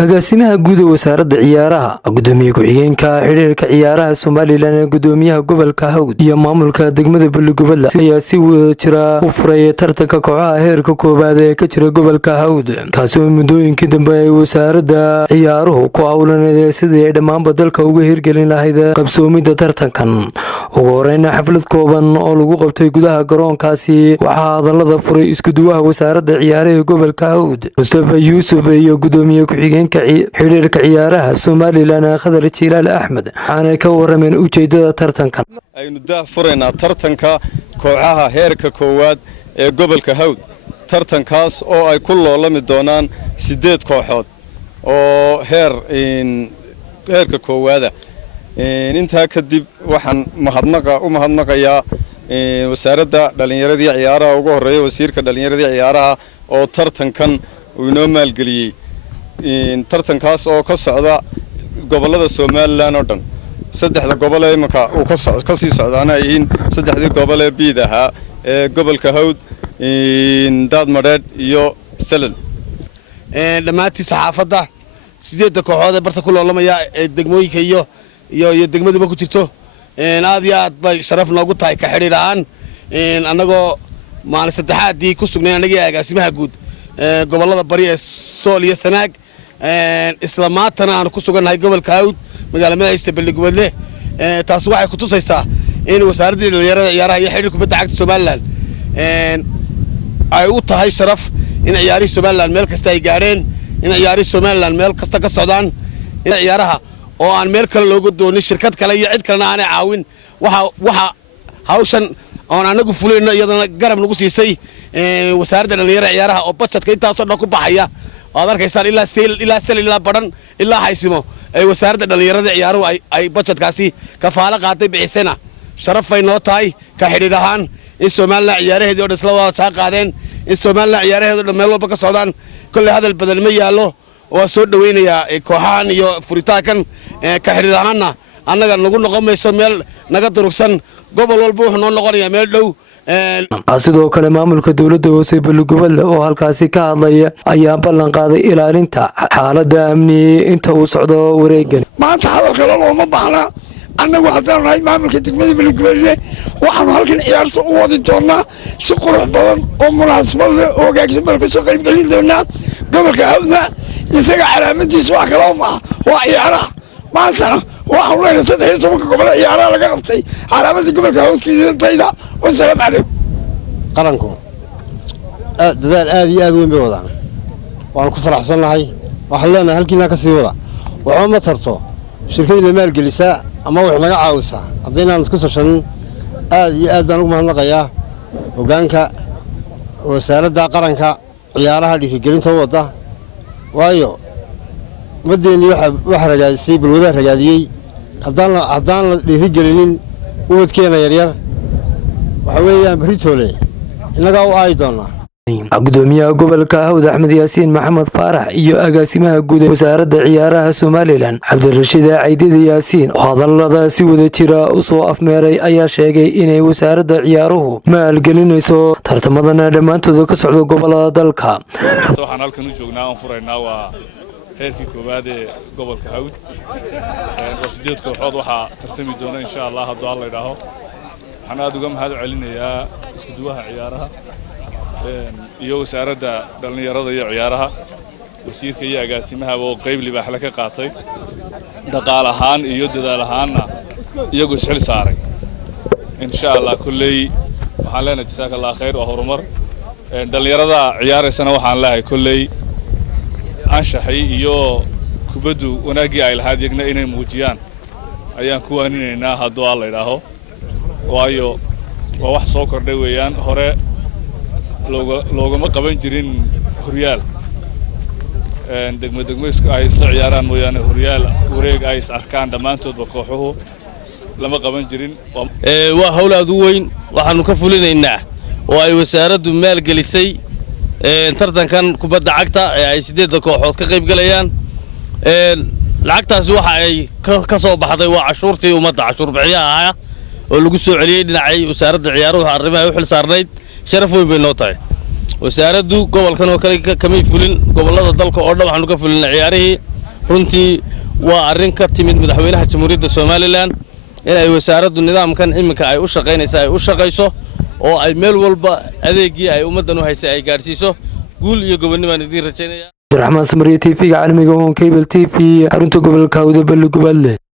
agaasimaha guud ee wasaaradda ciyaaraha gudoomiye ku-xigeenka xiriirka ciyaaraha Soomaaliland ee gudoomiyaha gobolka Hawd iyo maamulka degmada Balligubadle ayaa si wada jira u furay tartanka kooxaha heerka koobaad ee ka jira gobolka Hawd kaasoo muddooyinkii dambe ay wasaaradda ciyaaruhu ku hawlaneed sidii ay dhammaanba dalka uga hirgelin lahayd qabsoomida tartankan ugu horreynna xaflad kooban oo lagu qabtay gudaha garoonkaasi waxaa hadalada furay isku duwaha wasaaradda ciyaaraha gobolka Hawd Mustafa Yuusuf iyo gudoomiye ku-xigeenka xiriirka ciyaaraha Soomaaliland Khadar Jilaal Axmed waxaana ka warameen ujeedada tartankan aynu daa fureynaa tartanka kooxaha heerka koowaad ee gobolka Hawd tartankaas oo ay ku loolami doonaan 8 kooxood oo heerka koowaada inta kadib waxaan mahadnaqayaa wasaaradda dhalinyarada iyo ciyaaraha ugu horeeya wasiirka dhalinyarada iyo ciyaaraha oo tartankan uu inoo maalgeliyay tartankaas oo ka socda gobolada Soomaaliland oo dhan saddexda gobol ee imika uu ka sii socdaana yihiin saddexdii gobol ee biidaha ee gobolka Hawd Daadmareed iyo Salal dhamaantii saxaafadda 8 kooxood ee barta ku loolamaya ee degmooyinka iyo degmadaba ku jirto aad iyo aad bay sharaf noogu tahay ka xiriir ahaan anagoo maalin saddexaadii ku sugnay anagii agaasimaha guud gobolada bari ee Sool iyo Sanaag isla maantana aan ku sugannahay gobolka Hawd magaalada Balligubadle taas waxay ku tusaysaa in wasaaradda dhalinyarada ciyaaraha iyo xiriirka kubadda cagta Soomaaliland ay u tahay sharaf in ciyaaraha Soomaaliland meel kasta ay gaareen in ciyaaraha Soomaaliland meel kasta ka socdaan in ciyaaraha oo aan meel kale looga doonin shirkad kale iyo cid kalena aan caawin waxa hawshan oo anagu fulayno iyadana garab nagu siisay wasaaradda dhalinyarada ciyaaraha oo budgetka intaas oo dhan ku baxaya oo arkaysaan ilaa sel ilaa badan ilaa haysimo ay wasaaradda dhalinyarada ciyaaruhu ay budgetkaasi kafaalo qaaday bixisana sharaf ay noo tahay ka xiriir ahaan in Soomaaliland ciyaaraheedii oo dhan isla wada qaadeen in Soomaaliland ciyaaraheedu dhan meel walba ka socdaan kulli hadal badan ma yaalo oo soo dhaweynaya kooxahan iyo furitaankan ka xiriir ahaanna annaga nagu noqomayso meel naga durugsan gobol walba wuxuu noo noqonayaa meel dhow sidoo kale maamulka dawladda hoose Balligubadle oo halkaasi ka hadlaya ayaa ballan qaaday ilaalinta xaaladda amni inta uu socdo wareegan maanta hadalka looma baahna annagu haddaan nahay maamulka degmada Balligubadle waxaanu halkan ciyaarta u wadi doonaa si qurux badan oo munaasabad leh oo gaagsan marka soo qayb galin doonaa gobolka Hawdna isaga calaamadiisa wax kale ma waa ciyaaraha maantana waxaan leenahay 13 gobol ciyaaraha laga qabtay calaamada gobolka Hawdkiisa wasalaam calaykum qaranku dadaal aad iyo aad weyn bay wadaan waan ku faraxsanahay waxaan leenahay halkiina ka sii wada waxa ma tarto shirkadda maalgelisa ama wax naga caawisa haddii isku sashan aad iyo aad baan ugu mahadnaqayaa hoggaanka wasaaradda qaranka ciyaaraha dhiirigelinta wada waayo madeeni waxa ragaadisay balwada ragaadiyay haddaan la dhiirigelinin ubadkeena yaryar waxa weeyaan baritoole inaga u ay doonaa gudoomiyaha gobolka Hawd Axmed Yaasiin Maxamed Faarax iyo agaasimaha guud ee wasaaradda ciyaaraha Soomaaliland Cabdirashiid Caydid Yaasiin oo hadalada si wada jira u soo afmeeray ayaa sheegay inay wasaaradda ciyaaruhu maalgelinayso tartamadana dhammaantood ka socdo gobolada dalka waxaan halkan u joognaa aan furaynaa waa heerkii koowaad ee gobolka Hawd oo 8 kooxood waxa tartami doona insha Allah haddii Allah yiraahdo waxaan aad uga mahad celinayaa isku duwaha ciyaaraha iyo wasaaradda dhalinyarada iyo ciyaaraha wasiirka iyo agaasimaha oo qayb libaax la ka qaatay dhaqaale ahaan iyo dadaal ahaanna iyagu xil saaray insha Allah kulley waxaan leenahay jazakallahu khayr oo horumar dhalinyarada ciyaaraysana waxaan leeyahay kulley anshaxay iyo kubaddu wanaagii ay lahayd yagna inay muujiyaan ayaan ku waaninaynaa haddii Allah yiraahdo waayo waa wax soo kordhay weeyaan hore loogama qaban jirin horyaal degmo ay isla ciyaaraan mooyaane horyaal wareeg ay is arkaan dhammaantoodba kooxuhu lama qaban jirin waa hawl aad u weyn waxaanu ka fulinaynaa oo ay wasaaraddu maalgelisay tartankan kubadda cagta ee ay 8 kooxood ka qayb galayaan lacagtaasi waxa ay ka soo baxday waa cashuurtii ummadda cashuur bixiyaha ah oo lagu soo celiyay dhinacay wasaaradda ciyaaruhu arrimaha u xil saarnayd sharaf weyn bay noo tahay wasaaraddu gobolkan oo kale kamay fulin gobolada dalka oo dhan waxaanu ka fulinay ciyaarihii runtii waa arrin ka timid madaxweynaha jamhuuriyadda Soomaaliland in ay wasaaraddu nidaamkan iminka ay u shaqaynaysaa ay u shaqayso oo ay meel walba adeegii ay ummadan u haysay ay gaarsiiso guul iyo gobonnimo aan idin rajaynayaa. Abdiraxmaan Samariye TV-ga caalamiga oo Cable TV xarunta gobolka Hawd ee Balli Gubadle.